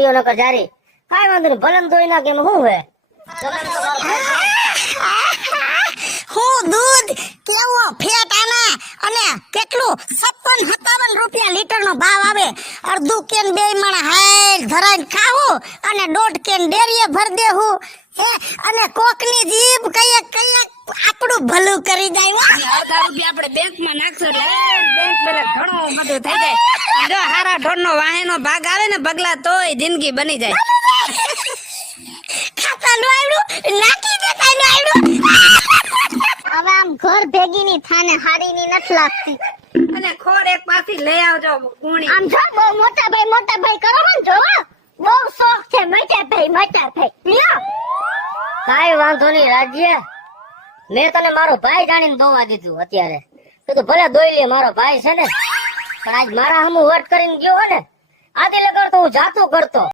પીઓ નકર જારી કાઈ વાંધો નહીં ભલન ધોઈ નાખ એમ શું હે હું દૂધ કેવો ફેટ આના અને કેટલું 56-57 રૂપિયા લીટર નો ભાવ આવે અડધું કેન બે મણ હાલ ધરાઈને ખાવું અને 1.5 કેન ડેરીએ ભર દેવું હે અને કોકની જીભ કયક આપણું ભલું કરી જાય અડધા રૂપિયા આપણે બેંકમાં નાખશું એટલે બેંક બેલે ઘણું બધું થઈ જાય જો હારા ઢોરનો વાહેનો ભાગ આવે ને બગલા તોય જિંદગી બની જાય ખાતા નો આવડું નાખી દેતા નો આવડું હવે આમ ઘર ભેગી ની થાને હારી ની નથી લાગતી અને ખોર એક પાછી લઈ આવજો ગુણી આમ જો બહુ મોટા ભાઈ કરો ને જો બહુ શોખ છે મોટા ભાઈ લ્યો કાઈ વાંધો નહીં રાજ્ય મેં તને મારો ભાઈ જાણીને દોવા દીધું અત્યારે તો ભલે દોઈ લે મારો ભાઈ છે ને પણ આજ મારા હમું વટ કરીને ગયો હે ને આદિ લગર તો હું જાતું કરતો